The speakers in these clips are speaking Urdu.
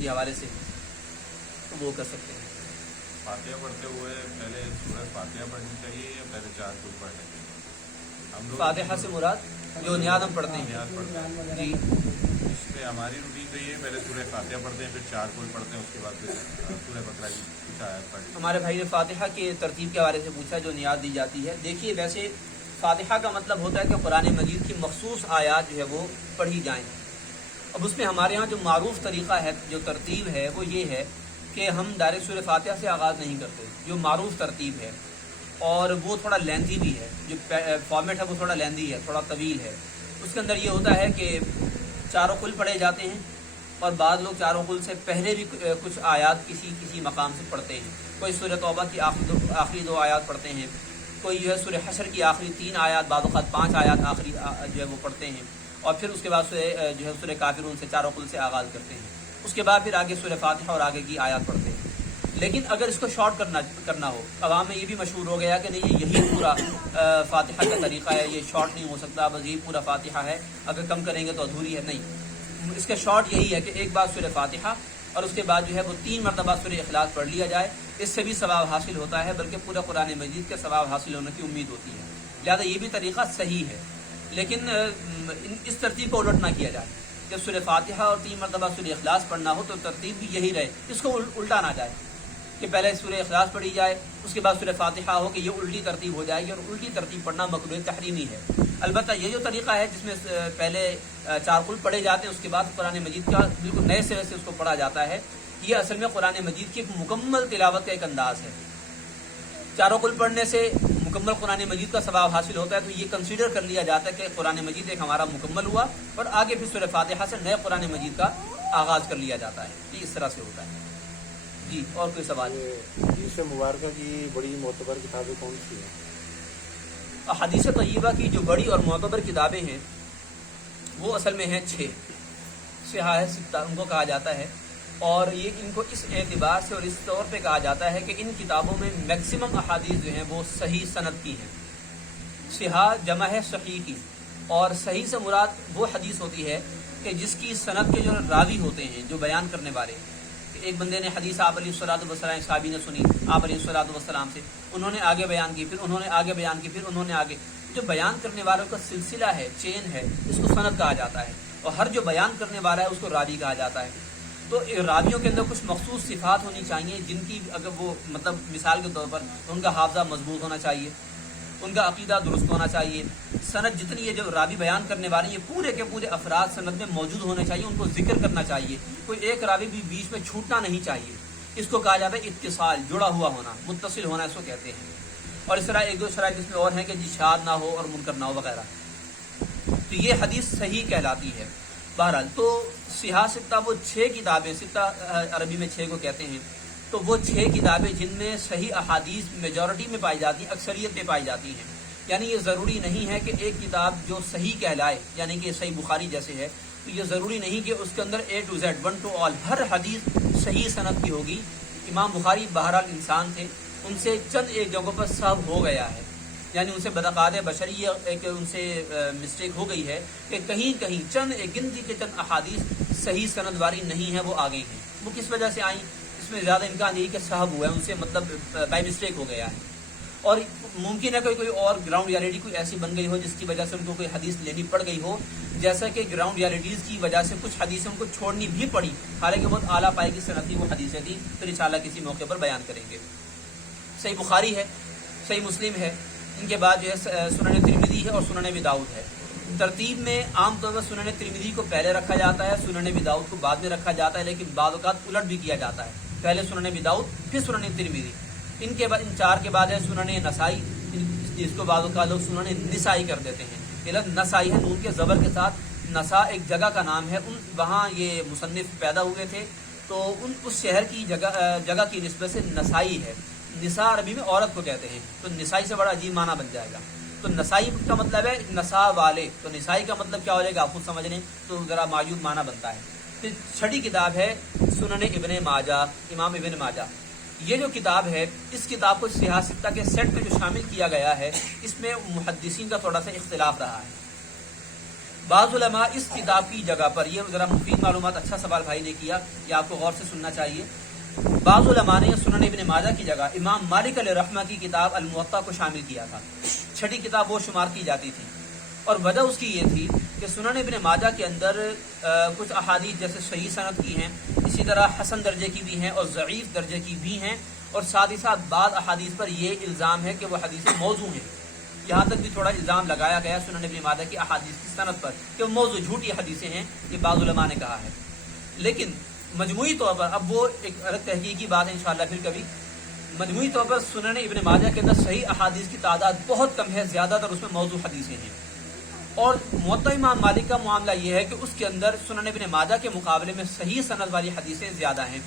کے حوالے سے تو وہ کر سکتے ہیں۔ فاتحہ پڑھتے ہوئے پہلے سورہ فاتحہ پڑھنی چاہیے یا پہلے 4 کل پڑھنے چاہیے؟ ہم لوگ فاتحہ سے مراد جو نیاز ہم پڑھتے ہیں نیاز پڑھتے ہیں، جی، اس میں ہماری روٹین تو یہ ہے پہلے سورہ فاتحہ پڑھتے ہیں، پھر 4 کل پڑھتے ہیں، اس کے بعد پھر سورہ بقرہ کی کچھ آیات پڑھتے ہیں۔ ہمارے بھائی نے فاتحہ کی ترتیب کے حوالے سے پوچھا جو نیاز دی جاتی ہے۔ دیکھیے ویسے فاتحہ کا مطلب ہوتا ہے کہ قرآن مجید کی مخصوص آیات جو ہے وہ پڑھی جائیں۔ اب اس میں ہمارے ہاں جو معروف طریقہ ہے، جو ترتیب ہے وہ یہ ہے کہ ہم ڈائریکٹ سورہ فاتحہ سے آغاز نہیں کرتے، جو معروف ترتیب ہے، اور وہ تھوڑا لینتھی بھی ہے، جو فارمیٹ ہے وہ تھوڑا لینتھی ہے، تھوڑا طویل ہے۔ اس کے اندر یہ ہوتا ہے کہ چاروں کل پڑھے جاتے ہیں، اور بعض لوگ چاروں کل سے پہلے بھی کچھ آیات کسی مقام سے پڑھتے ہیں۔ کوئی سورہ توبہ کی آخری 2 آیات پڑھتے ہیں، کوئی جو ہے سورہ حشر کی آخری 3 آیات، بعض اوقات 5 آیات آخری جو ہے وہ پڑھتے ہیں، اور پھر اس کے بعد جو ہے سورہ کافرون سے چاروں کل سے آغاز کرتے ہیں۔ اس کے بعد پھر آگے سورہ فاتحہ اور آگے کی آیات پڑھتے ہیں۔ لیکن اگر اس کو شارٹ کرنا ہو، عوام میں یہ بھی مشہور ہو گیا کہ نہیں یہی پورا فاتحہ کا طریقہ ہے، یہ شارٹ نہیں ہو سکتا، بس یہی پورا فاتحہ ہے، اگر کم کریں گے تو ادھوری ہے۔ نہیں، اس کا شارٹ یہی ہے کہ ایک بار سورہ فاتحہ اور اس کے بعد جو ہے وہ 3 مرتبہ سورہ اخلاص پڑھ لیا جائے، اس سے بھی ثواب حاصل ہوتا ہے، بلکہ پورا قرآن مجید کے ثواب حاصل ہونے کی امید ہوتی ہے۔ لہٰذا یہ بھی طریقہ صحیح ہے، لیکن اس ترتیب کو الٹ نہ کیا جائے کہ سورہ فاتحہ اور 3 مرتبہ سورہ اخلاص پڑھنا ہو تو ترتیب بھی یہی رہے، اس کو الٹا نہ جائے کہ پہلے سورہ اخلاص پڑھی جائے اس کے بعد سورہ فاتحہ ہو، کہ یہ الٹی ترتیب ہو جائے گی، اور الٹی ترتیب پڑھنا مکروہ تحریمی ہے۔ البتہ یہ جو طریقہ ہے جس میں پہلے 4 کل پڑھے جاتے ہیں، اس کے بعد قرآن مجید کا بالکل نئے سرے سے اس کو پڑھا جاتا ہے، یہ اصل میں قرآن مجید کی ایک مکمل تلاوت کا ایک انداز ہے۔ 4 کل پڑھنے سے مکمل قرآن مجید کا ثواب حاصل ہوتا ہے، تو یہ کنسیڈر کر لیا جاتا ہے کہ قرآن مجید ایک ہمارا مکمل ہوا، اور آگے پھر سورہ فاتحہ سے نئے قرآن مجید کا آغاز کر لیا جاتا ہے۔ یہ اس طرح سے ہوتا ہے۔ جی، اور کوئی سوال؟ حدیث مبارکہ کی بڑی معتبر کتابیں کون سی ہیں؟ حدیث طیبہ کی جو بڑی اور معتبر کتابیں ہیں وہ اصل میں ہیں 6 صحاح ستہ ان کو کہا جاتا ہے، اور یہ ان کو اس اعتبار سے اور اس طور پہ کہا جاتا ہے کہ ان کتابوں میں میکسیمم احادیث جو ہیں وہ صحیح سند کی ہیں۔ صحاح جمع ہے صحیح کی، اور صحیح سے مراد وہ حدیث ہوتی ہے کہ جس کی سند کے جو راوی ہوتے ہیں، جو بیان کرنے والے، ایک بندے نے حدیث آپ علیہ الصلوۃ والسلام صحابی نے سنی آپ علیہ الصلوۃ والسلام سے، انہوں نے آگے بیان کی، پھر انہوں نے آگے بیان کی، پھر انہوں نے آگے، جو بیان کرنے والوں کا سلسلہ ہے، چین ہے، اس کو سند کہا جاتا ہے، اور ہر جو بیان کرنے والا ہے اس کو راوی کہا جاتا ہے۔ تو راویوں کے اندر کچھ مخصوص صفات ہونی چاہیے، جن کی اگر وہ مطلب مثال کے طور پر ان کا حافظہ مضبوط ہونا چاہیے، ان کا عقیدہ درست ہونا چاہیے، سند جتنی یہ جو راوی بیان کرنے والے ہیں یہ پورے کے پورے افراد سند میں موجود ہونے چاہیے، ان کو ذکر کرنا چاہیے، کوئی ایک راوی بھی بیچ میں چھوٹنا نہیں چاہیے۔ اس کو کہا جاتا ہے اتصال، جڑا ہوا ہونا، متصل ہونا اس کو کہتے ہیں۔ اور اس طرح ایک دو شرائط اس میں اور ہیں کہ جی شاذ نہ ہو اور منکر نہ ہو وغیرہ، تو یہ حدیث صحیح کہلاتی ہے۔ بہرحال تو صحاح ستہ وہ 6 کتابیں، ستہ عربی میں 6 کو کہتے ہیں، تو وہ 6 کتابیں جن میں صحیح احادیث میجورٹی میں پائی جاتی ہیں، اکثریت میں پائی جاتی ہیں۔ یعنی یہ ضروری نہیں ہے کہ ایک کتاب جو صحیح کہلائے، یعنی کہ صحیح بخاری جیسے ہے، تو یہ ضروری نہیں کہ اس کے اندر A to Z 1 to all ہر حدیث صحیح سند کی ہوگی۔ امام بخاری بہرحال انسان تھے، ان سے چند ایک جگہوں پر سہو ہو گیا ہے، یعنی ان سے بدعقاد بشری ایک ان سے مسٹیک ہو گئی ہے کہ کہیں کہیں چند ایک گنتی کے چند احادیث صحیح سند واری نہیں ہیں، وہ آ گئی ہیں۔ وہ کس وجہ سے آئیں؟ اس میں زیادہ امکان یہی کہ صحب ہوا ہے، ان سے مطلب بائی مسٹیک ہو گیا ہے، اور ممکن ہے کوئی اور گراؤنڈ ریالٹی کوئی ایسی بن گئی ہو جس کی وجہ سے ان کو کوئی حدیث لینی پڑ گئی ہو، جیسا کہ گراؤنڈ ریالٹیز کی وجہ سے کچھ حدیثیں ان کو چھوڑنی بھی پڑی، حالانکہ بہت اعلیٰ پائے کی صنعتی وہ حدیثیں تھیں، پھر انشاءاللہ کسی موقع پر بیان کریں گے۔ صحیح بخاری ہے، صحیح مسلم ہے، ان کے بعد جو ہے سنن ترمذی ہے اور سنن ابی داؤد ہے۔ ترتیب میں عام طور پر سنن ترمذی کو پہلے رکھا جاتا ہے، سنن ابی داؤد کو بعد میں رکھا جاتا ہے، لیکن بعض اوقات الٹ بھی کیا جاتا ہے، پہلے سنن ابی داؤد پھر سنن ترمذی۔ ان کے بعد ان 4 کے بعد ہے سنن نسائی، جس کو بعض اوقات لوگ سنن نسائی کر دیتے ہیں، لفظ نسائی ہے نون کے زبر کے ساتھ، نسا ایک جگہ کا نام ہے، وہاں یہ مصنف پیدا ہوئے تھے، تو اس شہر کی جگہ کی نسبت سے نسائی ہے۔ نساء عربی میں عورت کو کہتے ہیں، تو نسائی سے بڑا عجیب معنی بن جائے گا۔ تو نسائی کا مطلب ہے نساء والے، تو نسائی کا مطلب کیا ہو جائے گا آپ خود سمجھ لیں، تو ذرا معیوب معنی بنتا ہے۔ پھر 6 کتاب ہے سنن ابن ماجہ، امام ابن ماجہ۔ یہ جو کتاب ہے، اس کتاب کو صحاح ستہ کے سیٹ میں جو شامل کیا گیا ہے، اس میں محدثین کا تھوڑا سا اختلاف رہا ہے۔ بعض علماء اس کتاب کی جگہ پر، یہ ذرا مفید معلومات، اچھا سوال بھائی نے کیا، یہ آپ کو غور سے سننا چاہیے. بعض علماء نے سنن ابن ماجہ کی جگہ امام مالک علیہ رحمہ کی کتاب الموطا کو شامل کیا تھا. چھٹی کتاب وہ شمار کی جاتی تھی، اور وجہ اس کی یہ تھی کہ سنن ابن ماجہ کے اندر کچھ احادیث جیسے صحیح سند کی ہیں، اسی طرح حسن درجے کی بھی ہیں اور ضعیف درجے کی بھی ہیں، اور ساتھ ہی ساتھ بعض احادیث پر یہ الزام ہے کہ وہ حدیثیں موضوع ہیں. یہاں تک بھی تھوڑا الزام لگایا گیا سنن ابن ماجہ کی احادیث کی سند پر کہ وہ موضوع، جھوٹی حدیثیں ہیں، یہ بعض علماء نے کہا ہے. لیکن مجموعی طور پر، اب وہ ایک الگ تحقیقی بات ہے انشاءاللہ پھر کبھی، مجموعی طور پر سنن ابن ماجہ کے اندر صحیح احادیث کی تعداد بہت کم ہے، زیادہ تر اس میں موضوع حدیثیں ہیں. اور موطا امام مالک کا معاملہ یہ ہے کہ اس کے اندر سنن ابن ماجہ کے مقابلے میں صحیح سند والی حدیثیں زیادہ ہیں.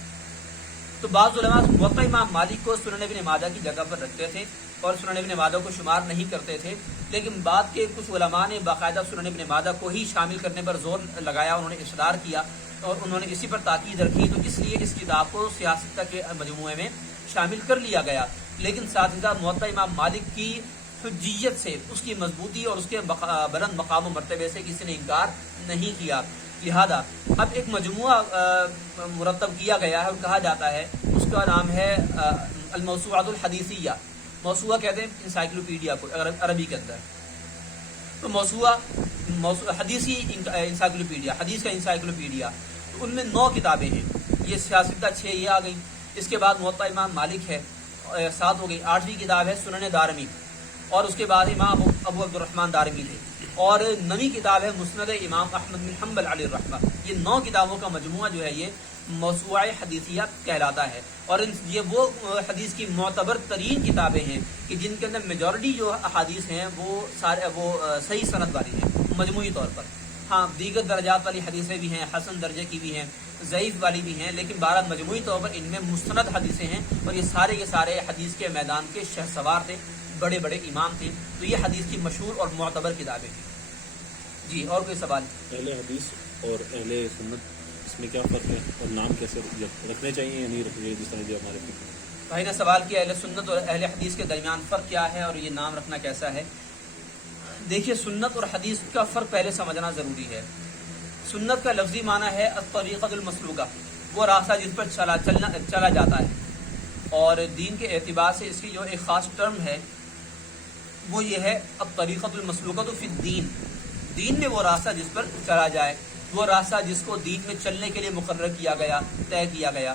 تو بعض علماء موطا امام مالک کو سنن ابن ماجہ کی جگہ پر رکھتے تھے اور سنن ابن ماجہ کو شمار نہیں کرتے تھے، لیکن بعد کے کچھ علماء نے باقاعدہ سنن ابن ماجہ کو ہی شامل کرنے پر زور لگایا، انہوں نے اصرار کیا اور انہوں نے اسی پر تاکید رکھی، تو اس لیے اس کتاب کو سیاست کے مجموعے میں شامل کر لیا گیا. لیکن ساتھ ہی ساتھ موطا امام مالک کی حجیت سے، اس کی مضبوطی اور اس کے بلند مقام و مرتبے سے کسی نے انکار نہیں کیا. لہذا اب ایک مجموعہ مرتب کیا گیا ہے اور کہا جاتا ہے، اس کا نام ہے الموسوعۃ الحدیثیہ. موسوعہ کہتے ہیں انسائکلوپیڈیا کو عربی کے اندر. تو موسوعہ حدیثی انسائکلوپیڈیا، حدیث کا انسائکلوپیڈیا. تو ان میں 9 کتابیں ہیں. یہ سیاستہ 6 یہ آ گئی. اس کے بعد موطا امام مالک ہے، 7 ہو گئی. 8ویں کتاب ہے سنن دارمی، اور اس کے بعد امام ابو عبد الرحمن دارمی ہے، اور 9ویں کتاب ہے مسند امام احمد بن حنبل علیہ الرحمہ. یہ 9 کتابوں کا مجموعہ جو ہے یہ موسوعہ حدیثیہ کہلاتا ہے. اور یہ وہ حدیث کی معتبر ترین کتابیں ہیں کہ جن کے اندر میجورٹی جو احادیث ہیں وہ صحیح سند والی ہیں مجموعی طور پر. ہاں دیگر درجات والی حدیثیں بھی ہیں، حسن درجے کی بھی ہیں، ضعیف والی بھی ہیں، لیکن بہرحال مجموعی طور پر ان میں مستند حدیثیں ہیں. اور یہ سارے حدیث کے میدان کے شہسوار تھے، بڑے بڑے امام تھے. تو یہ حدیث کی مشہور اور معتبر کتابیں ہیں. جی اور کوئی سوال؟ اہل حدیث اور اہل سنت، اس میں کیا فرق ہے اور نام کیسے رکھنے چاہیے یا نہیں رکھنے، جس طرح جو ہمارے بھائی نے سوال کیا اہل سنت اور اہل حدیث کے درمیان فرق کیا ہے اور یہ نام رکھنا کیسا ہے. دیکھیے سنت اور حدیث کا فرق پہلے سمجھنا ضروری ہے. سنت کا لفظی معنی ہے الطریقۃ المسلوکہ، وہ راستہ جس پر چلا جاتا ہے. اور دین کے اعتبار سے اس کی جو ایک خاص ٹرم ہے وہ یہ ہے الطریقۃ المسلوکۃ فی الدین. دین میں وہ راستہ جس پر چلا جائے، وہ راستہ جس کو دین میں چلنے کے لیے مقرر کیا گیا، طے کیا گیا.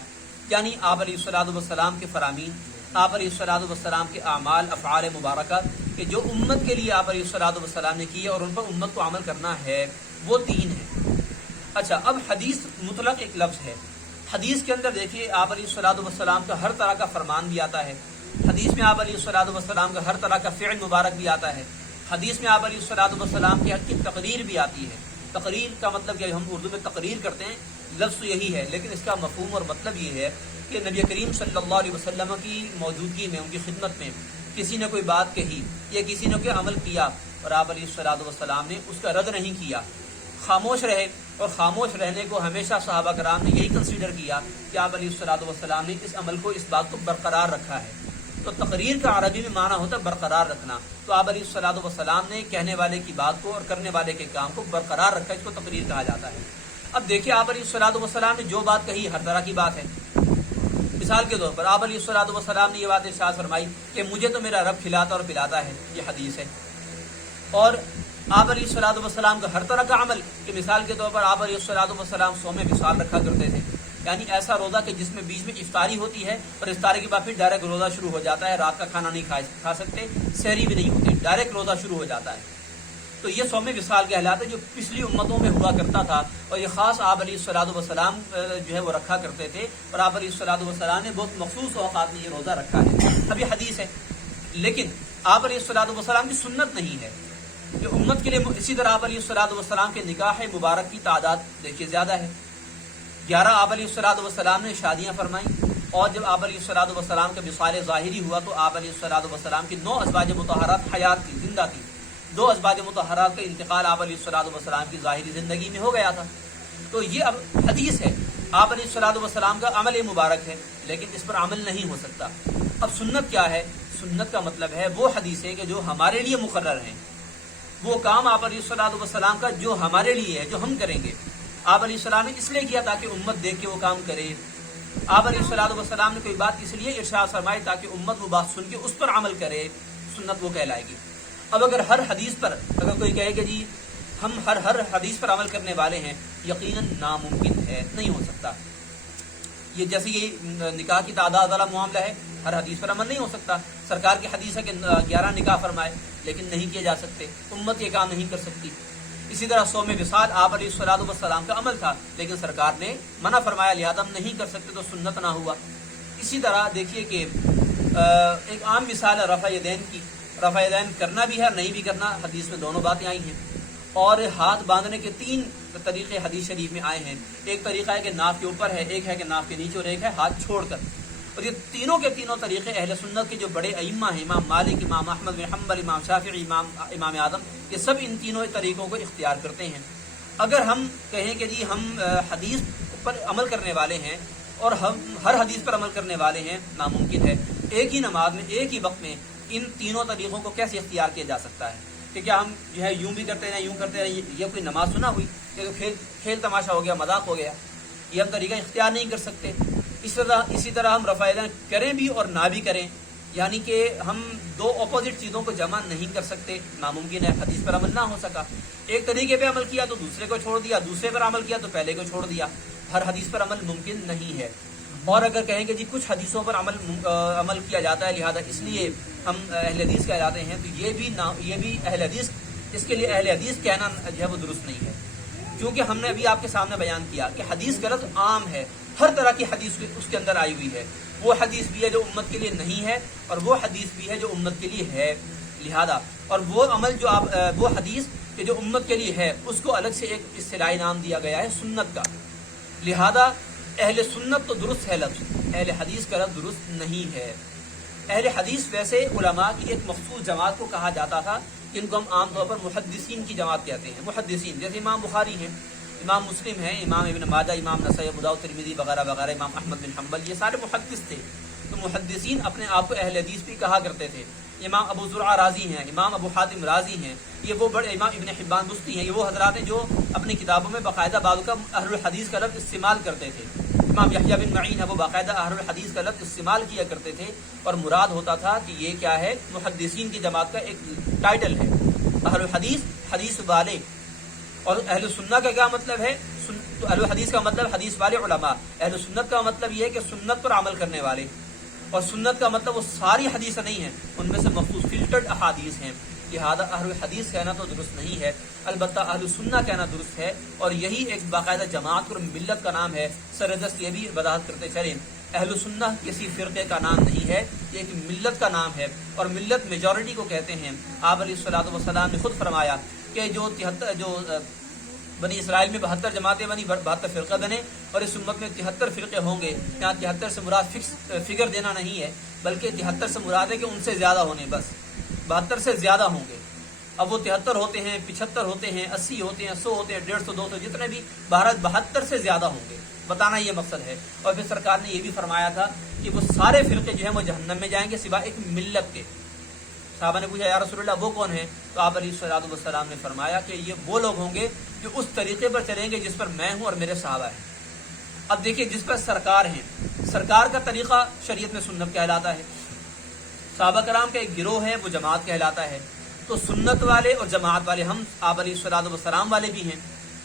یعنی آپ علیہ الصلوۃ والسلام کے فرامین، آپ علیہ الصلوۃ والسلام کے اعمال افعال مبارکہ کہ جو امت کے لیے آپ علیہ الصلوۃ والسلام نے کیے اور ان پر امت کو عمل کرنا ہے، وہ دین ہے. اچھا اب حدیث مطلق ایک لفظ ہے. حدیث کے اندر دیکھیے آپ علیہ الصلوۃ والسلام کا ہر طرح کا فرمان بھی آتا ہے. حدیث میں آپ علیہ الصلوۃ والسلام کا ہر طرح کا فعل مبارک بھی آتا ہے. حدیث میں آپ علیہ الصلوۃ والسلام کے حق کی تقریر بھی آتی ہے. تقریر کا مطلب کہ ہم اردو میں تقریر کرتے ہیں، لفظ یہی ہے، لیکن اس کا مفہوم اور مطلب یہ ہے کہ نبی کریم صلی اللہ علیہ وسلم کی موجودگی میں، ان کی خدمت میں کسی نے کوئی بات کہی یا کسی نے کوئی عمل کیا اور آپ علیہ الصلوۃ والسلام نے اس کا رد نہیں کیا، خاموش رہے. اور خاموش رہنے کو ہمیشہ صحابہ کرام نے یہی کنسیڈر کیا کہ آپ علیہ الصلوۃ والسلام نے اس عمل کو، اس بات کو برقرار رکھا ہے. تو تقریر کا عربی میں معنی ہوتا ہے برقرار رکھنا. تو آپ علیہ الصلوۃ والسلام نے کہنے والے کی بات کو اور کرنے والے کے کام کو برقرار رکھا، اس کو تقریر کہا جاتا ہے. اب دیکھیے آپ علیہ الصلوۃ والسلام نے جو بات کہی ہر طرح کی بات ہے. مثال کے طور پر آپ علیہ الصلوۃ والسلام نے یہ بات ارشاد فرمائی کہ مجھے تو میرا رب کھلاتا اور پلاتا ہے، یہ حدیث ہے. اور آپ علیہ الصلوۃ والسلام کا ہر طرح کا عمل کہ مثال کے طور پر آپ علیہ الصلوۃ والسلام صوم وصال رکھا کرتے تھے، یعنی ایسا روزہ کہ جس میں بیچ میں افطاری ہوتی ہے اور افطاری کے بعد پھر ڈائریکٹ روزہ شروع ہو جاتا ہے. رات کا کھانا نہیں کھا سکتے، سحری بھی نہیں ہوتی، ڈائریکٹ روزہ شروع ہو جاتا ہے. تو یہ صوم وصال کہلاتا ہے، جو پچھلی امتوں میں ہوا کرتا تھا اور یہ خاص آپ علیہ الصلوۃ والسلام جو ہے وہ رکھا کرتے تھے. اور آپ علیہ الصلوۃ والسلام نے بہت مخصوص اوقات میں یہ روزہ رکھا ہے. اب یہ حدیث ہے، لیکن آپ علیہ الصلوۃ والسلام کی سنت نہیں ہے کہ امت کے لیے. اسی طرح آپ علیہ الصلوۃ والسلام کے نکاح مبارک کی تعداد دیکھیے زیادہ ہے. 11 آپ علیہ الصلوۃ والسلام نے شادیاں فرمائیں. اور جب آپ علیہ الصلوۃ والسلام کا وصال ظاہری ہوا تو آپ علیہ الصلوۃ والسلام کی 9 ازواج مطہرات حیات تھی، زندہ تھی. 2 ازواج مطہرات کا انتقال آپ علیہ الصلوۃ والسلام کی ظاہری زندگی میں ہو گیا تھا. تو یہ اب حدیث ہے، آپ علیہ الصلوۃ والسلام کا عمل مبارک ہے، لیکن اس پر عمل نہیں ہو سکتا. اب سنت کیا ہے؟ سنت کا مطلب ہے وہ حدیثیں کہ جو ہمارے لیے مقرر ہیں. وہ کام آپ علیہ الصلوۃ والسلام کا جو ہمارے لیے ہے، جو ہم کریں گے، آپ علیہ السلام نے اس لیے کیا تاکہ امت دیکھ کے وہ کام کرے. آپ علیہ الصلوۃ والسلام نے کوئی بات اس لیے ارشاد فرمائی تاکہ امت وہ بات سن کے اس پر عمل کرے، سنت وہ کہلائے گی. اب اگر ہر حدیث پر اگر کوئی کہے کہ جی ہم ہر حدیث پر عمل کرنے والے ہیں، یقیناً ناممکن ہے، نہیں ہو سکتا. یہ جیسے یہ نکاح کی تعداد والا معاملہ ہے، ہر حدیث پر عمل نہیں ہو سکتا. سرکار کی حدیث ہے کہ 11 نکاح فرمائے، لیکن نہیں کیے جا سکتے، امت یہ کام نہیں کر سکتی. اسی طرح صوم وصال آپ علیہ الصلوۃ والسلام کا عمل تھا، لیکن سرکار نے منع فرمایا، لہذا ہم نہیں کر سکتے تو سنت نہ ہوا. اسی طرح دیکھیے کہ ایک عام مثال ہے رفع یدین کی. رفع یدین کرنا بھی ہے اور نہیں بھی کرنا، حدیث میں دونوں باتیں آئی ہیں. اور ہاتھ باندھنے کے 3 طریقے حدیث شریف میں آئے ہیں. ایک طریقہ ہے کہ ناف کے اوپر ہے، ایک ہے کہ ناف کے نیچے، اور ایک ہے ہاتھ چھوڑ کر. اور یہ تینوں کے تینوں طریقے اہل سنت کے جو بڑے ائمہ ہیں، امام مالک، امام احمد بن حنبل، امام شافعی، امام اعظم، یہ سب ان تینوں طریقوں کو اختیار کرتے ہیں. اگر ہم کہیں کہ جی ہم حدیث پر عمل کرنے والے ہیں اور ہم ہر حدیث پر عمل کرنے والے ہیں، ناممکن ہے. ایک ہی نماز میں ایک ہی وقت میں ان تینوں طریقوں کو کیسے اختیار کیا جا سکتا ہے؟ کہ کیا ہم جو ہے یوں بھی کرتے رہیں، یوں کرتے رہیں، یہ کوئی نماز سنا ہوئی؟ یہ تو کھیل تماشا ہو گیا، مذاق ہو گیا. یہ ہم طریقہ اختیار نہیں کر سکتے. اسی طرح ہم رفع یدین کریں بھی اور نہ بھی کریں، یعنی کہ ہم 2 اپوزٹ چیزوں کو جمع نہیں کر سکتے، ناممکن ہے، حدیث پر عمل نہ ہو سکا. ایک طریقے پہ عمل کیا تو دوسرے کو چھوڑ دیا، دوسرے پر عمل کیا تو پہلے کو چھوڑ دیا. ہر حدیث پر عمل ممکن نہیں ہے. اور اگر کہیں کہ جی کچھ حدیثوں پر عمل کیا جاتا ہے، لہذا اس لیے ہم اہل حدیث کہلاتے ہیں، تو یہ بھی اہل حدیث، اس کے لیے اہل حدیث کہنا جو ہے وہ درست نہیں ہے. کیونکہ ہم نے ابھی آپ کے سامنے بیان کیا کہ حدیث کا لفظ عام ہے، ہر طرح کی حدیث اس کے اندر آئی ہوئی ہے. وہ حدیث بھی ہے جو امت کے لیے نہیں ہے، اور وہ حدیث بھی ہے جو امت کے لیے ہے. لہذا اور وہ عمل جو وہ حدیث کہ جو امت کے لیے ہے، اس کو الگ سے ایک اصطلاحی نام دیا گیا ہے سنت کا. لہذا اہل سنت تو درست ہے لفظ، اہل حدیث کا لفظ درست نہیں ہے. اہل حدیث ویسے علماء کی ایک مخصوص جماعت کو کہا جاتا تھا، جن کو ہم عام طور پر محدثین کی جماعت کہتے ہیں. محدثین جیسے امام بخاری ہیں، امام مسلم ہیں، امام ابن ماجہ، امام نسائی، ابو داؤد، ترمذی وغیرہ وغیرہ، امام احمد بن حنبل، یہ سارے محدث تھے. تو محدثین اپنے آپ کو اہل حدیث بھی کہا کرتے تھے. امام ابو زرعہ رازی ہیں، امام ابو حاتم رازی ہیں، یہ وہ بڑے، امام ابن حبان بستی ہیں، یہ وہ حضرات ہیں جو اپنی کتابوں میں باقاعدہ بعض کا اہل الحدیث کا لفظ استعمال کرتے تھے. امام یحییٰ بن معین ہے، وہ باقاعدہ اہل الحدیث کا لفظ استعمال کیا کرتے تھے، اور مراد ہوتا تھا کہ یہ کیا ہے، محدثین کی جماعت کا ایک ٹائٹل ہے، اہل الحدیث، حدیث والے. اور اہل سنت کا کیا مطلب ہے؟ تو اہل الحدیث کا مطلب حدیث والے علماء. اہل سنت کا مطلب یہ ہے کہ سنت پر عمل کرنے والے. اور سنت کا مطلب وہ ساری حدیثیں نہیں ہیں، ان میں سے مخصوص فلٹرڈ احادیث ہیں. لہذا اہل حدیث کہنا تو درست نہیں ہے، البتہ اہل سنت کہنا درست ہے. اور یہی ایک باقاعدہ جماعت اور ملت کا نام ہے. سردست یہ بھی وضاحت کرتے چلیں، اہل سنت کسی فرقے کا نام نہیں ہے، یہ ایک ملت کا نام ہے. اور ملت میجورٹی کو کہتے ہیں. آپ علیہ الصلوۃ والسلام نے خود فرمایا کہ جو بنی اسرائیل میں 72 جماعتیں بنی، 72 فرقہ بنے، اور اس امت میں 73 فرقے ہوں گے. یہاں 73 سے مراد فکس فگر دینا نہیں ہے، بلکہ 73 سے مراد ہے کہ ان سے زیادہ ہونے، بس 72 سے زیادہ ہوں گے. اب وہ 73 ہوتے ہیں، 75 ہوتے ہیں، 80 ہوتے ہیں، 100 ہوتے ہیں، 150، 200، جتنے بھی، 72 سے زیادہ ہوں گے، بتانا یہ مقصد ہے. اور پھر سرکار نے یہ بھی فرمایا تھا کہ وہ سارے فرقے جو ہیں وہ جہنم میں جائیں گے سوائے ایک ملت کے. صحابہ نے پوچھا یا رسول اللہ وہ کون ہیں؟ تو آپ علیہ الصلوۃ والسلام نے فرمایا کہ یہ وہ لوگ ہوں گے جو اس طریقے پر چلیں گے جس پر میں ہوں اور میرے صحابہ ہیں. اب دیکھیے جس پر سرکار ہیں، سرکار کا طریقہ شریعت میں سنت کہلاتا ہے. صحابہ کرام کا ایک گروہ ہے، وہ جماعت کہلاتا ہے. تو سنت والے اور جماعت والے، ہم آپ علیہ الصلوۃ والسلام والے بھی ہیں،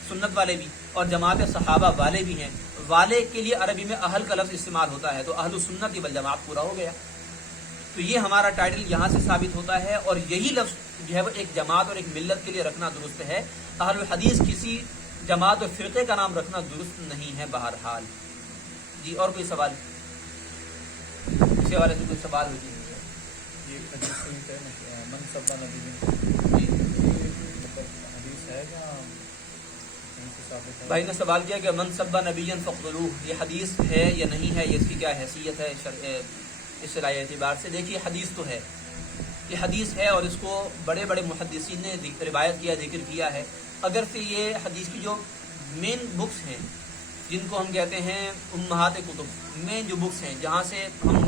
سنت والے بھی، اور جماعت صحابہ والے بھی ہیں. والے کے لیے عربی میں اہل کا لفظ استعمال ہوتا ہے، تو اہل سنت والجماعت پورا ہو گیا. تو یہ ہمارا ٹائٹل یہاں سے ثابت ہوتا ہے. اور یہی لفظ جو ہے وہ ایک جماعت اور ایک ملت کے لیے رکھنا درست ہے. اہل الحدیث کسی جماعت اور فرقے کا نام رکھنا درست نہیں ہے بہرحال. جی اور کوئی سوال اس حوالے سے؟ کوئی سوال ہو؟ یہ حدیث ہے منصب نبی حدیث ہے کیا بھائی نے سوال کیا کہ من سب نبی فقتلوہ، یہ حدیث ہے یا نہیں ہے، یہ اس کی کیا حیثیت ہے اس شرعی اعتبار سے؟ دیکھیے حدیث تو ہے، یہ حدیث ہے، اور اس کو بڑے بڑے محدثین نے روایت کیا، ذکر کیا ہے. اگر سے یہ حدیث کی جو مین بکس ہیں جن کو ہم کہتے ہیں امہات کتب میں جو بکس ہیں، جہاں سے ہم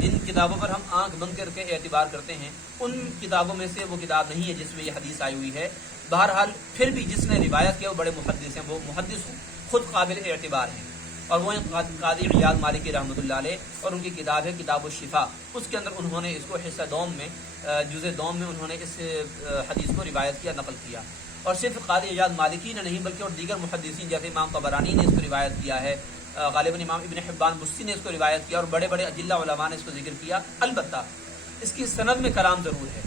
جن کتابوں پر ہم آنکھ بند کر کے اعتبار کرتے ہیں، ان کتابوں میں سے وہ کتاب نہیں ہے جس میں یہ حدیث آئی ہوئی ہے۔ بہرحال پھر بھی جس نے روایت کیا وہ بڑے محدث ہیں، وہ محدث خود قابل اعتبار ہیں، اور وہ قاضی عیاض مالکی رحمۃ اللہ علیہ، اور ان کی کتاب ہے کتاب الشفا، اس کے اندر انہوں نے اس کو حصہ دوم میں جزء دوم میں انہوں نے اس حدیث کو روایت کیا، نقل کیا۔ اور صرف قاضی عیاض مالکی نے نہیں بلکہ اور دیگر محدثین جیسے امام طبرانی نے اس کو روایت کیا ہے، غالباً امام ابن حبان بستی نے اس کو روایت کیا، اور بڑے بڑے اجلہ علماء نے اس کو ذکر کیا۔ البتہ اس کی سند میں کلام ضرور ہے۔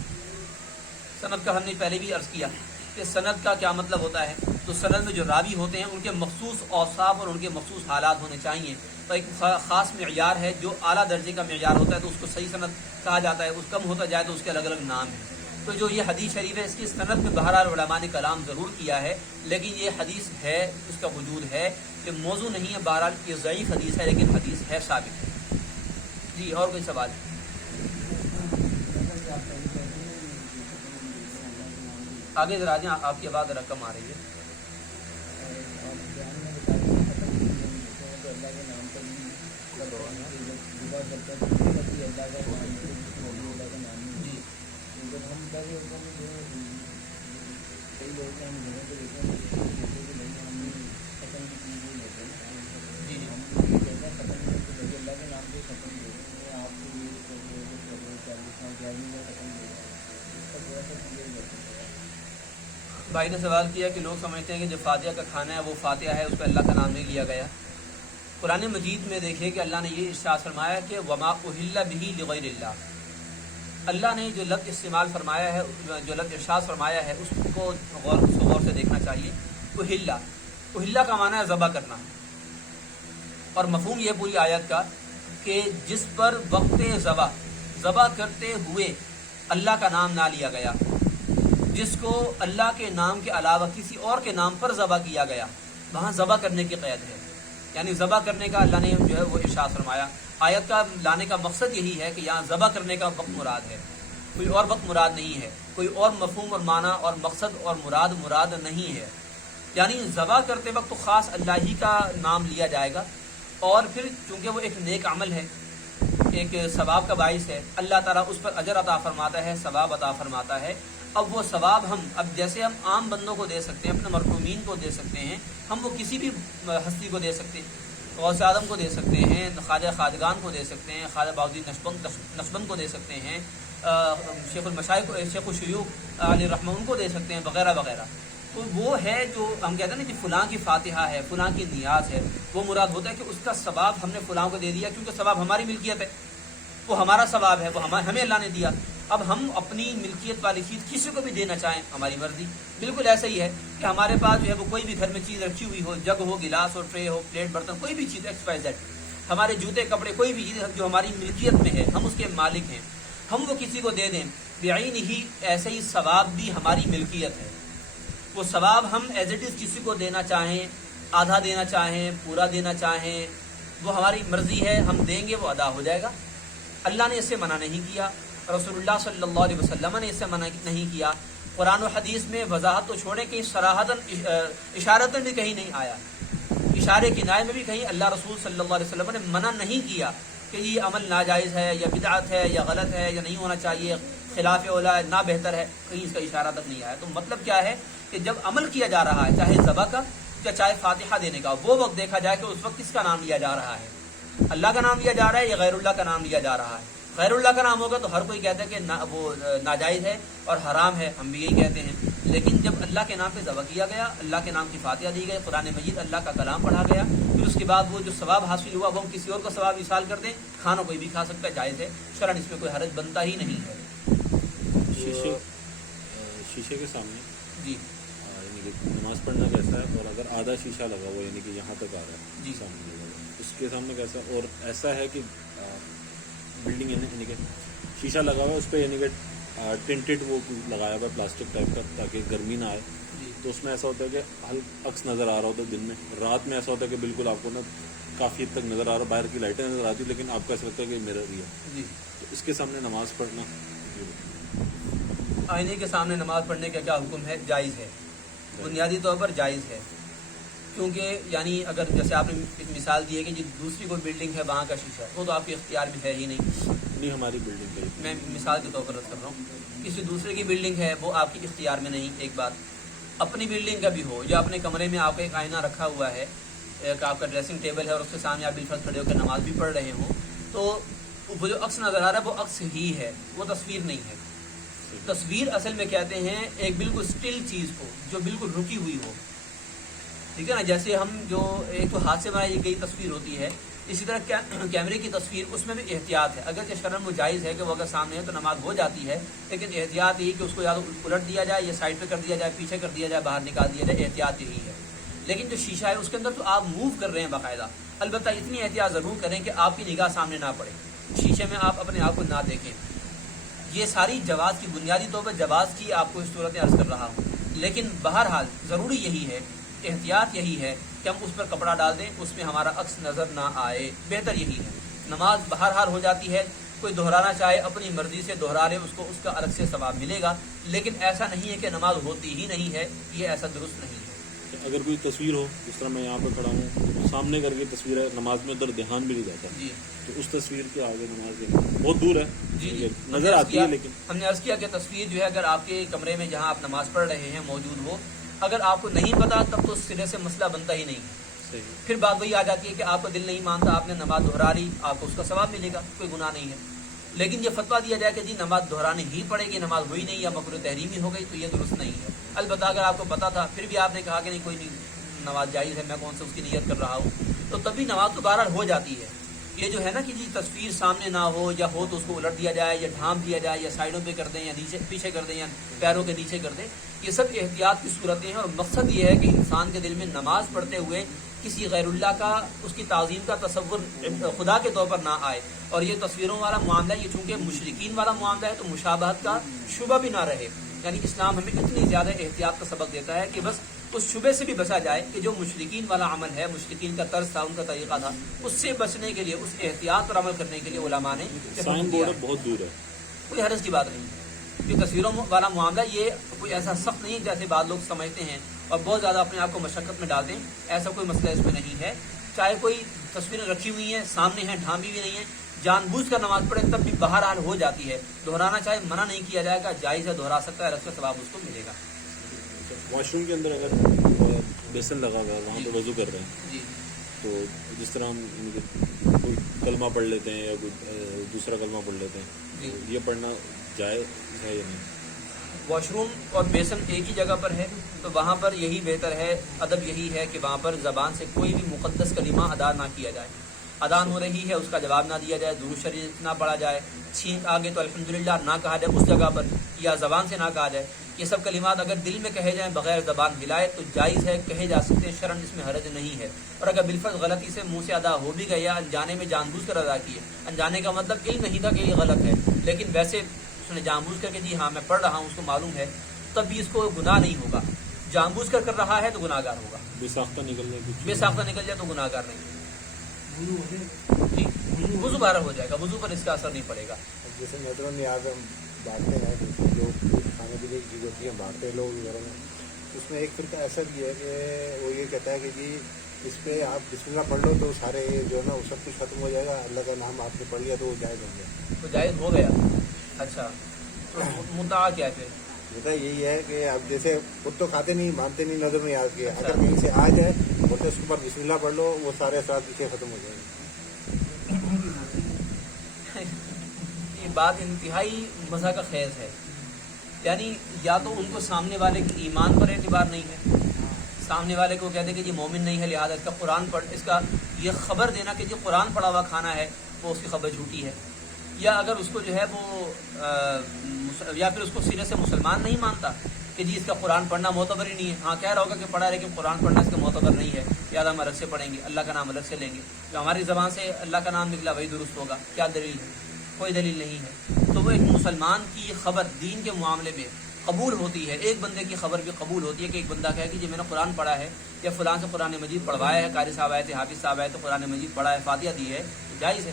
سند کا ہم نے پہلے بھی عرض کیا کہ سند کا کیا مطلب ہوتا ہے، تو سند میں جو راوی ہوتے ہیں ان کے مخصوص اوصاف اور ان کے مخصوص حالات ہونے چاہیے، تو ایک خاص معیار ہے جو اعلیٰ درجے کا معیار ہوتا ہے تو اس کو صحیح سند کہا جاتا ہے، اس کم ہوتا جائے تو اس کے الگ الگ نام ہیں۔ تو جو یہ حدیث شریف ہے اس کی سند میں بہرحال علماء نے کلام ضرور کیا ہے، لیکن یہ حدیث ہے، اس کا وجود ہے، یہ موضوع نہیں ہے، بہرحال یہ ضعیف حدیث ہے لیکن حدیث ہے، ثابت ہے۔ جی اور کوئی سوال ہے؟ آگے ذرا جائیں، آپ کی آواز رقم آ رہی ہے۔ بھائی نے سوال کیا کہ لوگ سمجھتے ہیں کہ جو فاتحہ کا کھانا ہے وہ فاتحہ ہے، اس پہ اللہ کا نام نہیں لیا گیا۔ قرآن مجید میں دیکھیے کہ اللہ نے یہ ارشاد فرمایا کہ وما اہل بہ لغیر اللہ، اللہ نے جو لفظ استعمال فرمایا ہے، جو لفظ ارشاد فرمایا ہے، اس کو غور سے دیکھنا چاہیے۔ اہل کا معنی ہے ذبح کرنا، اور مفہوم یہ پوری آیت کا کہ جس پر وقت ذبح کرتے ہوئے اللہ کا نام نہ لیا گیا، جس کو اللہ کے نام کے علاوہ کسی اور کے نام پر ذبح کیا گیا، وہاں ذبح کرنے کی قید ہے، یعنی ذبح کرنے کا اللہ نے جو ہے وہ ارشاد فرمایا۔ آیت کا لانے کا مقصد یہی ہے کہ یہاں ذبح کرنے کا وقت مراد ہے، کوئی اور وقت مراد نہیں ہے، کوئی اور مفہوم اور معنی اور مقصد اور مراد نہیں ہے، یعنی ذبح کرتے وقت تو خاص اللہ ہی کا نام لیا جائے گا، اور پھر چونکہ وہ ایک نیک عمل ہے، ایک ثواب کا باعث ہے، اللہ تعالیٰ اس پر اجر عطا فرماتا ہے، ثواب عطا فرماتا ہے۔ اب وہ ثواب اب جیسے ہم عام بندوں کو دے سکتے ہیں، اپنے مرحومین کو دے سکتے ہیں، ہم وہ کسی بھی ہستی کو دے سکتے ہیں، غوث اعظم کو دے سکتے ہیں، خواجہ خواجگان کو دے سکتے ہیں، خواجہ بہاؤالدین نقشبند کو دے سکتے ہیں، شیخ المشائخ شیخ الشیوخ علیہ الرحمہ ان کو دے سکتے ہیں، وغیرہ وغیرہ۔ تو وہ ہے جو ہم کہتے ہیں نا کہ فلاں کی فاتحہ ہے، فلاں کی نیاز ہے، وہ مراد ہوتا ہے کہ اس کا ثواب ہم نے فلاں کو دے دیا، کیونکہ ثواب ہماری ملکیت ہے، وہ ہمارا ثواب ہے، وہ ہمیں اللہ نے دیا۔ اب ہم اپنی ملکیت والی چیز کسی کو بھی دینا چاہیں، ہماری مرضی۔ بالکل ایسا ہی ہے کہ ہمارے پاس جو ہے وہ کوئی بھی گھر میں چیز رکھی ہوئی ہو، جگ ہو، گلاس ہو، ٹرے ہو، پلیٹ، برتن، کوئی بھی چیز XYZ، ہمارے جوتے کپڑے، کوئی بھی چیز جو ہماری ملکیت میں ہے، ہم اس کے مالک ہیں، ہم وہ کسی کو دے دیں، بعین ہی ایسے ہی ثواب بھی ہماری ملکیت ہے۔ وہ ثواب ہم ایز اٹ از کسی کو دینا چاہیں، آدھا دینا چاہیں، پورا دینا چاہیں، وہ ہماری مرضی ہے، ہم دیں گے، وہ ادا ہو جائے گا۔ اللہ نے اس سے منع نہیں کیا، رسول اللہ صلی اللہ علیہ وسلم نے اس سے منع نہیں کیا، قرآن و حدیث میں وضاحت تو چھوڑیں کہ صراحتاً اشارتاً بھی کہیں نہیں آیا، اشارے کنائے میں بھی کہیں اللہ رسول صلی اللہ علیہ وسلم نے منع نہیں کیا کہ یہ عمل ناجائز ہے یا بدعت ہے یا غلط ہے یا نہیں ہونا چاہیے، خلاف اولا نہ بہتر ہے، کہیں اس کا اشارہ تک نہیں آیا۔ تو مطلب کیا ہے کہ جب عمل کیا جا رہا ہے، چاہے ذبح کا یا چاہے فاتحہ دینے کا، وہ وقت دیکھا جائے کہ اس وقت کس کا نام لیا جا رہا ہے، اللہ کا نام لیا جا رہا ہے یا غیر اللہ کا نام لیا جا رہا ہے۔ غیر اللہ کا نام ہوگا تو ہر کوئی کہتا ہے کہ وہ ناجائز ہے اور حرام ہے، ہم بھی یہی کہتے ہیں، لیکن جب اللہ کے نام پہ ذبح کیا گیا، اللہ کے نام کی فاتحہ دی گئی، قرآن مجید اللہ کا کلام پڑھا گیا، پھر اس کے بعد وہ جو ثواب حاصل ہوا وہ ہم کسی اور کو ثواب وصال کر دیں، کھانا کوئی بھی کھا سکتا ہے، جائز ہے، شرعاً اس میں کوئی حرج بنتا ہی نہیں ہے۔ شیشے کے سامنے جی یعنی کہ نماز پڑھنا کیسا ہے، اور اگر آدھا شیشہ لگا ہوا یعنی کہ یہاں تک آ رہا ہے جی سامنے لگا ہوا، اس کے سامنے کیسا، اور ایسا ہے کہ بلڈنگ یعنی کہ شیشہ لگا ہوا ہے، اس پہ یعنی کہ ٹنٹڈ وہ لگایا ہوا ہے پلاسٹک ٹائپ کا تاکہ گرمی نہ آئے، جی تو اس میں ایسا ہوتا ہے کہ ہلکا عکس نظر آ رہا ہوتا ہے دن میں، رات میں ایسا ہوتا ہے کہ بالکل آپ کو نا کافی حد تک نظر آ رہا، باہر کی لائٹیں نظر آتی لیکن آپ کو ایسا لگتا ہے کہ میرر ہی ہے، جی تو اس کے سامنے نماز پڑھنا آئینے کے سامنے نماز پڑھنے کا کیا حکم ہے؟ جائز ہے، بنیادی طور پر جائز ہے، کیونکہ یعنی اگر جیسے آپ نے ایک مثال دی ہے کہ جی دوسری کوئی بلڈنگ ہے وہاں کا شیشہ وہ تو آپ کے اختیار میں ہے ہی نہیں، ہماری بلڈنگ پہ میں مثال کے طور پر رد کر رہا ہوں، کسی دوسرے کی بلڈنگ ہے وہ آپ کے اختیار میں نہیں، ایک بات اپنی بلڈنگ کا بھی ہو یا اپنے کمرے میں آپ کا ایک آئینہ رکھا ہوا ہے، ایک آپ کا ڈریسنگ ٹیبل ہے اور اس کے سامنے آپ بالفرض کھڑے ہو کے نماز بھی پڑھ رہے ہوں، تو وہ جو عکس نظر آ رہا ہے وہ عکس ہی ہے، وہ تصویر نہیں ہے۔ تصویر اصل میں کہتے ہیں ایک بالکل سٹل چیز کو جو بالکل رکی ہوئی ہو، ٹھیک ہے نا، جیسے ہم جو ایک تو ہاتھ سے بنائی گئی تصویر ہوتی ہے، اسی طرح کیمرے کی تصویر اس میں بھی احتیاط ہے، اگرچہ شرعاً وہ جائز ہے کہ وہ اگر سامنے ہے تو نماز ہو جاتی ہے، لیکن احتیاط یہی کہ اس کو یا تو الٹ دیا جائے یا سائڈ پہ کر دیا جائے، پیچھے کر دیا جائے، باہر نکال دیا جائے، احتیاط یہی ہے۔ لیکن جو شیشہ ہے اس کے اندر تو آپ موو کر رہے ہیں باقاعدہ، البتہ اتنی احتیاط ضرور کریں کہ آپ کی نگاہ سامنے نہ پڑے، شیشے میں آپ اپنے آپ کو نہ دیکھیں۔ یہ ساری جواز کی بنیادی طور پر جواز کی آپ کو اس صورت عرض کر رہا ہوں، لیکن بہرحال ضروری یہی ہے، احتیاط یہی ہے کہ ہم اس پر کپڑا ڈال دیں، اس میں ہمارا عکس نظر نہ آئے، بہتر یہی ہے۔ نماز بہرحال ہو جاتی ہے، کوئی دہرانا چاہے اپنی مرضی سے دہرا لے، اس کو اس کا الگ سے ثواب ملے گا، لیکن ایسا نہیں ہے کہ نماز ہوتی ہی نہیں ہے، یہ ایسا درست نہیں ہے۔ اگر کوئی تصویر ہو، جس طرح میں یہاں پہ کھڑا ہوں، سامنے کر کے تصویر ہے، نماز میں ادھر دھیان بھی نہیں جاتا جی تو اس تصویر کے آگے نماز دینا بہت دور ہے، جی نظر آتی ہے، لیکن ہم نے عرض کیا کہ تصویر جو ہے اگر آپ کے کمرے میں جہاں آپ نماز پڑھ رہے ہیں موجود ہو، اگر آپ کو نہیں پتا تب تو سرے سے مسئلہ بنتا ہی نہیں، صحیح پھر بات وہی آ جاتی ہے کہ آپ کا دل نہیں مانتا، آپ نے نماز دہرا لی، آپ کو اس کا ثواب ملے گا، کوئی گناہ نہیں ہے۔ لیکن یہ فتویٰ دیا جائے کہ جی نماز دہرانے ہی پڑے گی، نماز ہوئی نہیں یا مکروہ تحریمی ہو گئی، تو یہ درست نہیں ہے۔ البتہ اگر آپ کو پتا تھا پھر بھی آپ نے کہا کہ نہیں کوئی نہیں، نماز جائز ہے، میں کون سے اس کی نیت کر رہا ہوں، تو تبھی نماز تو بہرحال ہو جاتی ہے۔ یہ جو ہے نا کہ جی تصویر سامنے نہ ہو یا ہو تو اس کو الٹ دیا جائے یا ڈھانپ دیا جائے یا سائڈوں پہ کر دیں یا نیچے پیچھے کر دیں یا پیروں کے نیچے کر دیں، یہ سب احتیاط کی صورتیں ہیں، اور مقصد یہ ہے کہ انسان کے دل میں نماز پڑھتے ہوئے کسی غیر اللہ کا، اس کی تعظیم کا تصور خدا کے طور پر نہ آئے، اور یہ تصویروں والا معاملہ یہ چونکہ مشرکین والا معاملہ ہے تو مشابہت کا شبہ بھی نہ رہے، یعنی اسلام ہمیں اتنی زیادہ احتیاط کا سبق دیتا ہے کہ بس اس شبے سے بھی بچا جائے کہ جو مشرکین والا عمل ہے، مشرکین کا طرز تھا، ان کا طریقہ تھا، اس سے بچنے کے لیے، اس احتیاط پر عمل کرنے کے لیے علماء نے سائن بورڈ بہت دور ہے، کوئی حرج کی بات نہیں ہے۔ یہ تصویروں والا معاملہ یہ کوئی ایسا سخت نہیں جیسے بعض لوگ سمجھتے ہیں اور بہت زیادہ اپنے آپ کو مشقت میں ڈال دیں، ایسا کوئی مسئلہ اس میں نہیں ہے۔ چاہے کوئی تصویریں رکھی ہوئی ہیں، سامنے ہیں، ڈھانپی بھی نہیں ہیں، جان بوجھ کر نماز پڑھے تب بھی بہرحال ہو جاتی ہے، دہرانا چاہے منع نہیں کیا جائے گا، جائز ہے، دہرا سکتا ہے، رس کا ثواب اس کو ملے گا۔ واش روم کے اندر اگر بیسن لگا ہوا ہے وہاں پہ وضو کر رہے ہیں جی تو جس طرح ہم کوئی کلمہ پڑھ لیتے ہیں یا کوئی دوسرا کلمہ پڑھ لیتے ہیں، جی یہ پڑھنا جائز ہے یا نہیں؟ واش روم اور بیسن ایک ہی جگہ پر ہے تو وہاں پر یہی بہتر ہے، ادب یہی ہے کہ وہاں پر زبان سے کوئی بھی مقدس کلمہ ادا نہ کیا جائے، اذان ہو رہی ہے اس کا جواب نہ دیا جائے، درود شریف نہ پڑھا جائے، چھینک آگے تو الحمدللہ نہ کہا جائے اس جگہ پر، یا زبان سے نہ کہا جائے۔ یہ سب کلمات اگر دل میں کہے جائیں بغیر زبان ہلائے تو جائز ہے، کہے جا سکتے ہیں، شرعاً اس میں حرج نہیں ہے، اور اگر بالفرض غلطی سے منہ سے ادا ہو بھی گیا، انجانے میں جان بوجھ کر ادا کیے، انجانے کا مطلب علم نہیں تھا کہ یہ غلط ہے، لیکن ویسے اس نے جان بوجھ کر کے جی ہاں میں پڑھ رہا ہوں، اس کو معلوم ہے، تب بھی اس کو گناہ نہیں ہوگا۔ جان بوجھ کر کر رہا ہے تو گناہ گار ہوگا، بے ساختہ نکل جائے کچھ بے ساختہ نکل جائے تو گناہ گار نہیں۔ جی وضو بہرحال ہو جائے گا، وضو پر اس کا اثر نہیں پڑے گا۔ جیسے مثلاً یہاں پہ ہم بانٹتے ہیں جو کھانے کے لیے چیز ہوتی ہے بانٹتے ہیں لوگ گھروں میں، اس میں ایک فرقہ ایسا بھی ہے کہ وہ یہ کہتا ہے کہ جی اس پہ آپ بسم اللہ پڑھ لو تو سارے جو ہے نا وہ سب کچھ ختم ہو جائے گا، اللہ کا نام آپ نے پڑھ لیا تو وہ جائز ہو گیا، تو جائز ہو گیا۔ اچھا تو مدعا کیا ہے پھر؟ مدعا یہی ہے کہ اب جیسے خود تو کھاتے نہیں، مانتے نہیں، نظر نہیں آتی ہے، اچھا۔ اگر کہیں سے آ جائے بولتے اس کے اوپر بسم اللہ پڑھ لو، وہ سارے اثرات پیچھے ختم ہو جائیں گے۔ یہ بات انتہائی مزہ کا خیز ہے، یعنی یا تو ان کو سامنے والے کے ایمان پر اعتبار نہیں ہے، سامنے والے کو کہتے ہیں کہ یہ مومن نہیں ہے لہٰذا اس کا قرآن پڑھ، اس کا یہ خبر دینا کہ یہ قرآن پڑھا ہوا کھانا ہے وہ اس کی خبر جھوٹی ہے، یا اگر اس کو جو ہے وہ یا پھر اس کو سرے سے مسلمان نہیں مانتا کہ جی اس کا قرآن پڑھنا معتبر ہی نہیں ہے، ہاں کہہ رہا ہوگا کہ پڑھا ہے لیکن قرآن پڑھنا اس کا معتبر نہیں ہے، لہٰذا ہم الگ سے پڑھیں گے، اللہ کا نام الگ سے لیں گے، جو ہماری زبان سے اللہ کا نام نکلا وہی درست ہوگا، کیا دلیل ہے؟ کوئی دلیل نہیں ہے۔ تو وہ ایک مسلمان کی خبر دین کے معاملے میں قبول ہوتی ہے، ایک بندے کی خبر بھی قبول ہوتی ہے کہ ایک بندہ کہے کہ جی میں نے قرآن پڑھا ہے یا فلاں سے قرآن مجید پڑھوایا ہے، قاری صاحب آئے تھے، حافظ صاحب آئے تو قرآن مجید پڑھا ہے، فاتحہ دی ہے، تو جائز ہے۔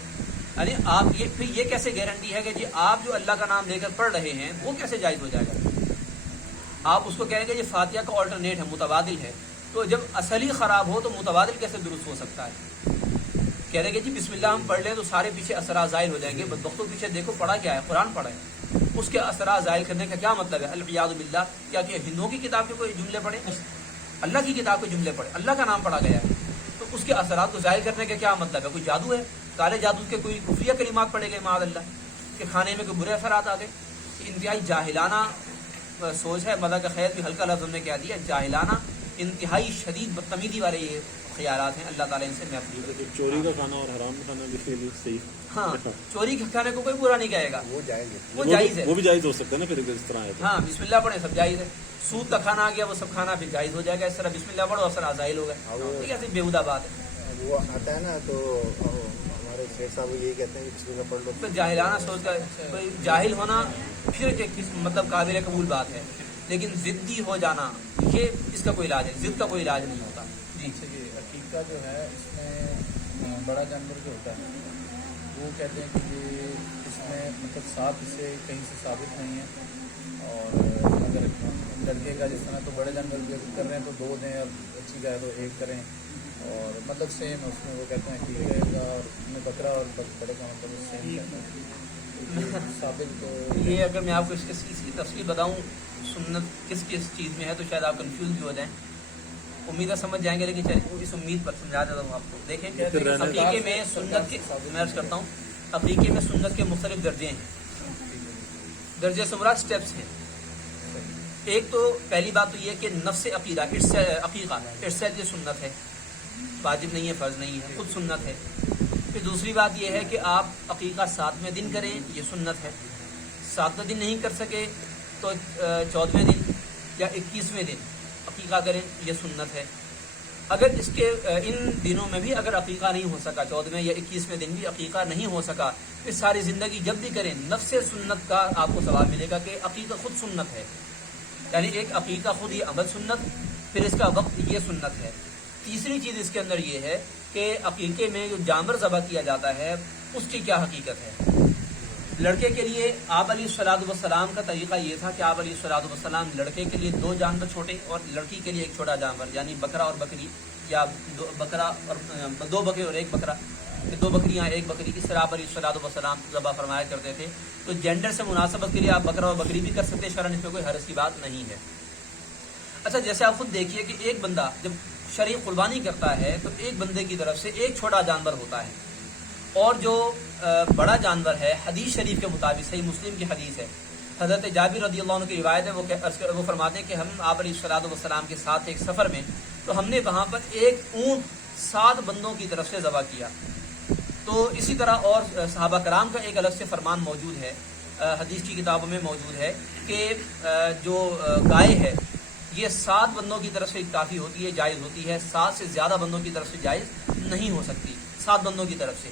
یعنی آپ یہ پھر یہ کیسے گارنٹی ہے کہ جی آپ جو اللہ کا نام لے کر پڑھ رہے ہیں وہ کیسے جائز ہو جائے گا؟ آپ اس کو کہیں گے یہ فاتحہ کا آلٹرنیٹ ہے، متبادل ہے، تو جب اصل ہی خراب ہو تو متبادل کیسے درست ہو سکتا ہے؟ کہہ رہے کہ جی بسم اللہ ہم پڑھ لیں تو سارے پیچھے اثرات ظاہر ہو جائیں گے. بدبختوں پیچھے دیکھو پڑھا کیا ہے, قرآن پڑھا ہے, اس کے اثرات ظاہر کرنے کا کیا مطلب ہے؟ العیاذ باللہ. کیا کہ ہندوؤں کی کتاب کے کوئی جملے پڑھے, اللہ کی کتاب کے جملے پڑھے, اللہ کا نام پڑھا گیا ہے, تو اس کے اثرات کو ظاہر کرنے کا کیا مطلب ہے؟ کوئی جادو ہے, کالے جادو کے کوئی کفریہ کلمات پڑھے گئے معاذ اللہ, کہ کھانے میں کوئی برے اثرات آ گئے. انتہائی جاہلانہ سوچ ہے. مدح کا خیر بھی ہلکا لفظ نے کہہ دیا, جاہلانہ انتہائی شدید بدتمیزی والے یہ خیالات ہیں. اللہ تعالیٰ ان سے محفوظ رکھے. چوری کا کھانا اور حرام کا کھانا بھی صحیح. ہاں, چوری کے کھانے کو کوئی برا نہیں کہے گا, وہ جائز ہے. وہ جائز ہے. وہ بھی جائز ہو سکتا ہے نا پھر اس طرح ہے تو. ہاں بسم اللہ پڑھیں سب جائز ہے. سود کا کھانا آ گیا, وہ سب کھانا بھی جائز ہو جائے گا. اس طرح بسم اللہ پڑھو اثر ظاہر ہوگا. ٹھیک ہے, صرف بیہودہ بات ہے. وہ آتا ہے نا تو ہمارے شیخ صاحب یہی کہتے ہیں کہ بسم اللہ پڑھ لو. تو جاہلانہ سوچ کا کوئی جاہل ہونا پھر مطلب قابل قبول بات ہے, لیکن ضدی ہو جانا یہ اس کا کوئی علاج ہے. ضد کا کوئی علاج نہیں ہوتا. جی یہ عقیقہ جو ہے اس میں بڑا جانور جو ہوتا ہے وہ کہتے ہیں کہ یہ اس میں مطلب 7 حصے کہیں سے ثابت نہیں ہیں, اور اگر لڑکے کا جس طرح تو بڑے جانور جو کر رہے ہیں تو 2 دیں, اور اچھی گائے تو 1 کریں, اور مطلب سیم اس میں وہ کہتے ہیں عقیقے کا اور بکرا اور بڑے کا مطلب سیم کہتے ہیں ثابت. تو یہ اگر میں آپ کو اس کی تفصیل بتاؤں سنت کس چیز میں ہے تو شاید آپ کنفیوز بھی ہو جائیں. امید ہے سمجھ جائیں گے, لیکن چلیے اس امید پر سمجھا دیتا ہوں آپ کو. دیکھیں عقیقے میں سنت کے, میں عرض کرتا ہوں, عقیقے میں سنت کے مختلف درجے ہیں. درجے سے مراد اسٹیپس ہیں. ایک تو پہلی بات تو یہ کہ نفس عقیدہ عقیقہ ارسال یہ سنت ہے, واجب نہیں ہے, فرض نہیں ہے, خود سنت ہے. پھر دوسری بات یہ ہے کہ آپ عقیقہ 7ویں دن کریں, یہ سنت ہے. 7ویں دن نہیں کر سکے تو 14ویں دن یا 21ویں دن عقیقہ کریں, یہ سنت ہے. اگر اس کے ان دنوں میں بھی اگر عقیقہ نہیں ہو سکا, 14ویں یا 21ویں دن بھی عقیقہ نہیں ہو سکا, پھر ساری زندگی جب بھی کریں نفس سنت کا آپ کو ثواب ملے گا کہ عقیقہ خود سنت ہے. یعنی ایک عقیقہ خود یہ عمل سنت, پھر اس کا وقت یہ سنت ہے. تیسری چیز اس کے اندر یہ ہے کہ عقیقے میں جو جانور ذبح کیا جاتا ہے اس کی کیا حقیقت ہے. لڑکے کے لیے آپ علیہ الصلوۃ والسلام کا طریقہ یہ تھا کہ آپ علیہ الصلوۃ والسلام لڑکے کے لیے 2 جانور چھوٹے اور لڑکی کے لیے 1 چھوٹا جانور, یعنی بکرا اور بکری, یا 2 بکرا اور 2 بکرے اور 1 بکرا, 2 بکریاں 1 بکری, اس طرح آپ علیہ الصلوۃ والسلام ذبح فرمایا کرتے تھے. تو جینڈر سے مناسبت کے لیے آپ بکرا اور بکری بھی کر سکتے ہیں, شرعاً اس میں کوئی حرج کی بات نہیں ہے. اچھا, جیسے آپ خود دیکھیے کہ ایک بندہ جب شرعی قربانی کرتا ہے تو ایک بندے کی طرف سے 1 چھوٹا جانور ہوتا ہے, اور جو بڑا جانور ہے حدیث شریف کے مطابق, صحیح مسلم کی حدیث ہے, حضرت جابر رضی اللہ عنہ کی روایت ہے, وہ فرماتے ہیں کہ ہم آپ علیہ الصلوۃ والسلام کے ساتھ ایک سفر میں, تو ہم نے وہاں پر 1 اونٹ 7 بندوں کی طرف سے ذبح کیا. تو اسی طرح اور صحابہ کرام کا ایک الگ سے فرمان موجود ہے, حدیث کی کتابوں میں موجود ہے کہ جو گائے ہے یہ 7 بندوں کی طرف سے کافی ہوتی ہے, جائز ہوتی ہے. 7 سے زیادہ بندوں کی طرف سے جائز نہیں ہو سکتی, 7 بندوں کی طرف سے.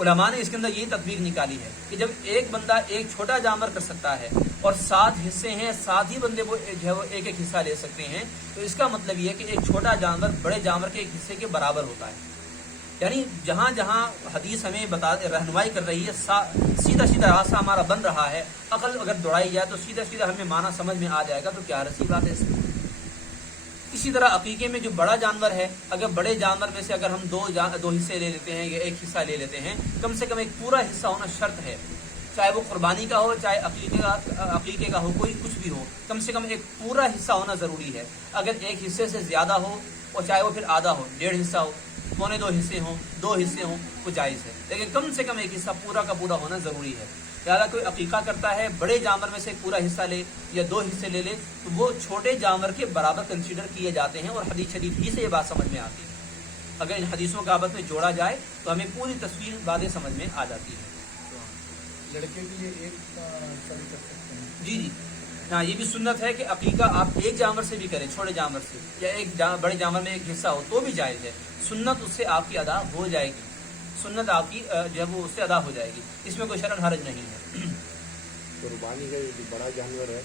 علماء نے اس کے اندر یہی تطبیق نکالی ہے کہ جب ایک بندہ 1 چھوٹا جانور کر سکتا ہے اور 7 حصے ہیں, 7 ہی بندے وہ جو ہے وہ 1 حصہ لے سکتے ہیں, تو اس کا مطلب یہ ہے کہ 1 چھوٹا جانور بڑے جانور کے 1 حصے کے برابر ہوتا ہے. یعنی جہاں جہاں حدیث ہمیں رہنمائی کر رہی ہے, سیدھا سیدھا راستہ ہمارا بن رہا ہے, عقل اگر دوڑائی جائے تو سیدھا سیدھا ہمیں معنی سمجھ میں آ جائے گا, تو کیا رسی بات ہے اس میں. اسی طرح عقیقے میں جو بڑا جانور ہے, اگر بڑے جانور میں سے اگر ہم 2 حصے لے لیتے ہیں یا 1 حصہ لے لیتے ہیں, کم سے کم 1 پورا حصہ ہونا شرط ہے, چاہے وہ قربانی کا ہو چاہے عقیقے کا ہو, کوئی کچھ بھی ہو, کم سے کم 1 پورا حصہ ہونا ضروری ہے. اگر 1 حصے سے زیادہ ہو, اور چاہے وہ پھر آدھا ہو, 1.5 حصہ ہو, 2.25 حصے ہوں, 2 حصے ہوں, وہ جائز ہے, لیکن کم سے کم 1 حصہ پورا کا پورا ہونا ضروری ہے. لہٰذا کوئی عقیقہ کرتا ہے, بڑے جانور میں سے 1 پورا حصہ لے یا 2 حصے لے لے, تو وہ چھوٹے جانور کے برابر کنسیڈر کیے جاتے ہیں, اور حدیث شریف ہی سے یہ بات سمجھ میں آتی ہے. اگر ان حدیثوں کا آپس میں جوڑا جائے تو ہمیں پوری تصویر باتیں سمجھ میں آ جاتی ہے. لڑکے کے لیے 1 شادی کر سکتے ہیں. جی ہاں, یہ بھی سنت ہے کہ عقیقہ آپ 1 جانور سے بھی کریں, چھوٹے جانور سے, یا بڑے جانور میں 1 حصہ ہو تو بھی جائز ہے. سنت اس سے آپ کی ادا ہو جائے گی, سنت آپ کی جو ہے وہ اس سے ادا ہو جائے گی, اس میں کوئی شرعاً حرج نہیں ہے. قربانی کا جو بڑا جانور ہے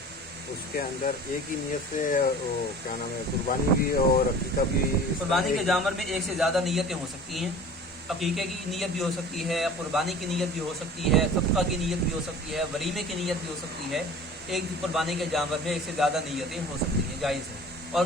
اس کے اندر ایک ہی نیت سے کیا نام ہے, قربانی بھی اور عقیقہ بھی. قربانی کے جانور میں 1 سے زیادہ نیتیں ہو سکتی ہیں. عقیقے کی نیت بھی ہو سکتی ہے, قربانی کی نیت بھی ہو سکتی ہے, صدقہ کی نیت بھی ہو سکتی ہے, ولیمے کی نیت بھی ہو سکتی ہے. ایک قربانی کے جانور میں 1 سے زیادہ نیتیں ہو سکتی ہیں, جائز ہے. اور